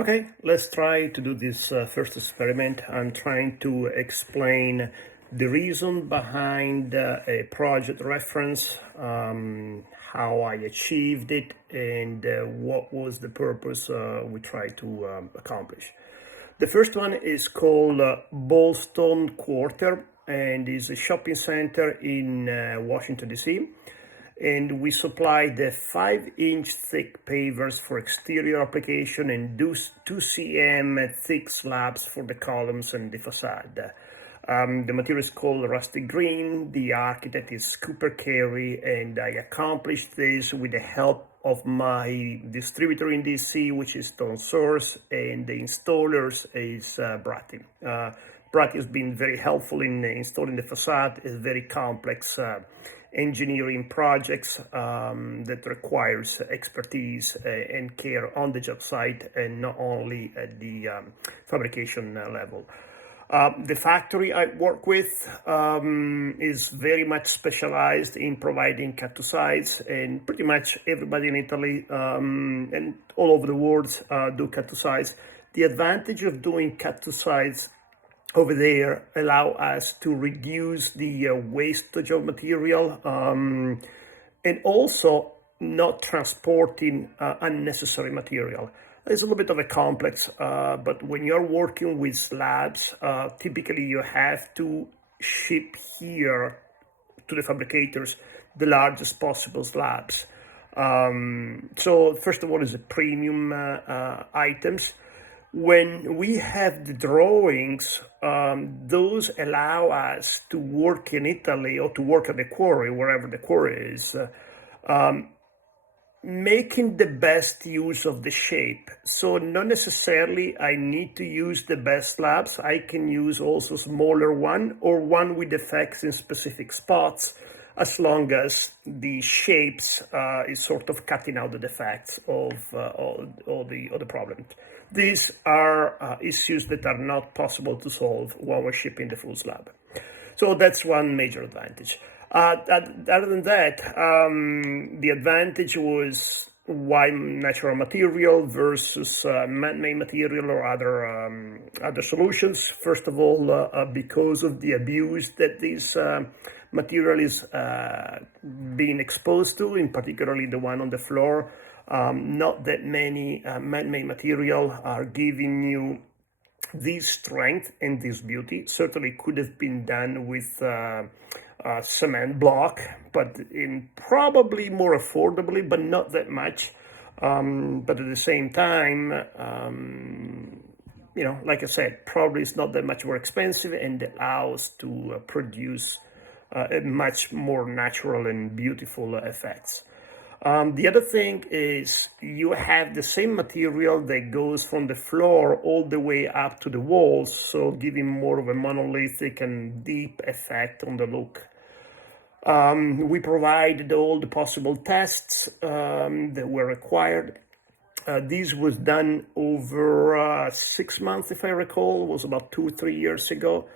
Okay, let's try to do this first experiment. I'm trying to explain the reason behind a project reference, how I achieved it, and what was the purpose we tried to accomplish. The first one is called Ballston Quarter and is a shopping center in Washington, D.C. And we supply the 5-inch thick pavers for exterior application and 2 cm thick slabs for the columns and the facade. The material is called rusty green. The architect is Cooper Carey, and I accomplished this with the help of my distributor in DC, which is Stone Source, and the installers is Bratti. Bratti has been very helpful in installing the facade. It's very complex engineering projects that requires expertise and care on the job site and not only at the fabrication level. The factory I work with is very much specialized in providing cut-to-size, and pretty much everybody in Italy and all over the world do cut-to-size. The advantage of doing cut-to-size over there allow us to reduce the wastage of material and also not transporting unnecessary material. It's a little bit of a complex, but when you're working with slabs, typically you have to ship here to the fabricators the largest possible slabs. So first of all is the premium items. When we have the drawings, those allow us to work in Italy or to work at the quarry, wherever the quarry is, making the best use of the shape. So not necessarily I need to use the best slabs. I can use also smaller one or one with defects in specific spots, as long as the shapes is sort of cutting out the defects of all the problems. These are issues that are not possible to solve when we're shipping the full slab. So that's one major advantage. Other than that, the advantage was why natural material versus man-made material or other solutions. First of all, because of the abuse that this material is being exposed to, in particularly the one on the floor. Not that many man-made material are giving you this strength and this beauty. Certainly could have been done with cement block, but in probably more affordably, but not that much. But at the same time, like I said, probably it's not that much more expensive and allows to produce a much more natural and beautiful effects. The other thing is you have the same material that goes from the floor all the way up to the walls, so giving more of a monolithic and deep effect on the look. We provided all the possible tests that were required. This was done over 6 months, if I recall. It was about 2 or 3 years ago.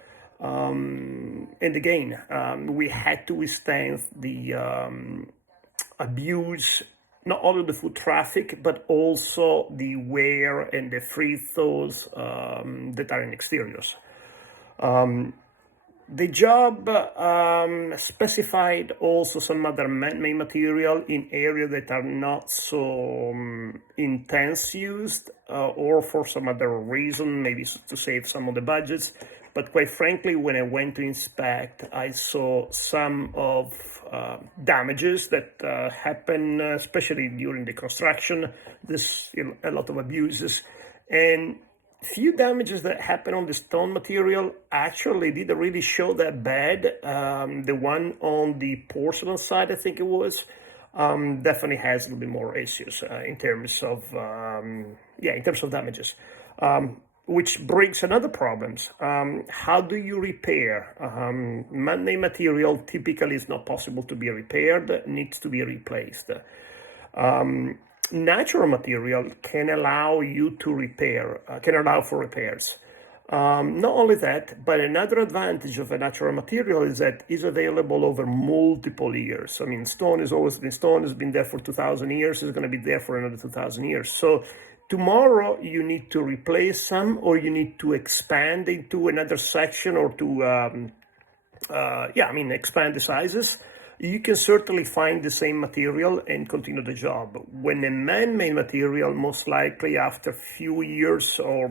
And again, we had to withstand the abuse, not only the foot traffic, but also the wear and the free thaws that are in exteriors. The job specified also some other man-made material in areas that are not so intense used or for some other reason, maybe to save some of the budgets. But quite frankly, when I went to inspect, I saw some of damages that happen, especially during the construction. There's a lot of abuses. And few damages that happen on the stone material actually didn't really show that bad. The one on the porcelain side, I think it was, definitely has a little bit more issues in terms of damages. Which brings another problems. How do you repair? Man-made material typically is not possible to be repaired, needs to be replaced. Natural material can allow you to repair, can allow for repairs. Not only that, but another advantage of a natural material is that it's available over multiple years. I mean, stone has always been stone, has been there for 2,000 years, it's going to be there for another 2,000 years. So tomorrow you need to replace some, or you need to expand into another section, or to expand the sizes, you can certainly find the same material and continue the job. When a man-made material, most likely after few years or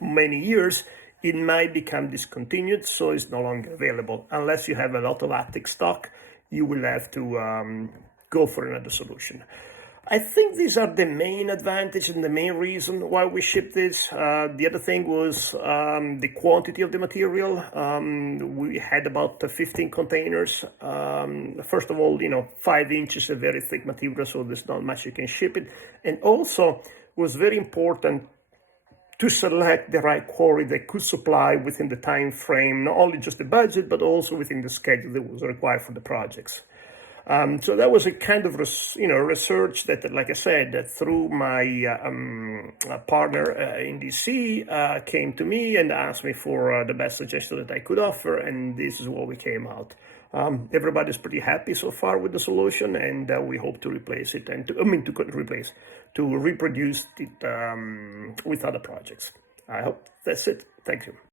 many years, it might become discontinued, so it's no longer available. Unless you have a lot of attic stock, you will have to go for another solution. I think these are the main advantage and the main reason why we ship this. The other thing was the quantity of the material. We had about 15 containers. First of all, 5 inches of very thick material, so there's not much you can ship it. And also was very important to select the right quarry that could supply within the time frame, not only just the budget, but also within the schedule that was required for the projects. So that was a kind of research that, like I said, that through my partner in DC came to me and asked me for the best suggestion that I could offer, and this is what we came out. Everybody's pretty happy so far with the solution, and we hope to replace it and to reproduce it with other projects. I hope that's it. Thank you.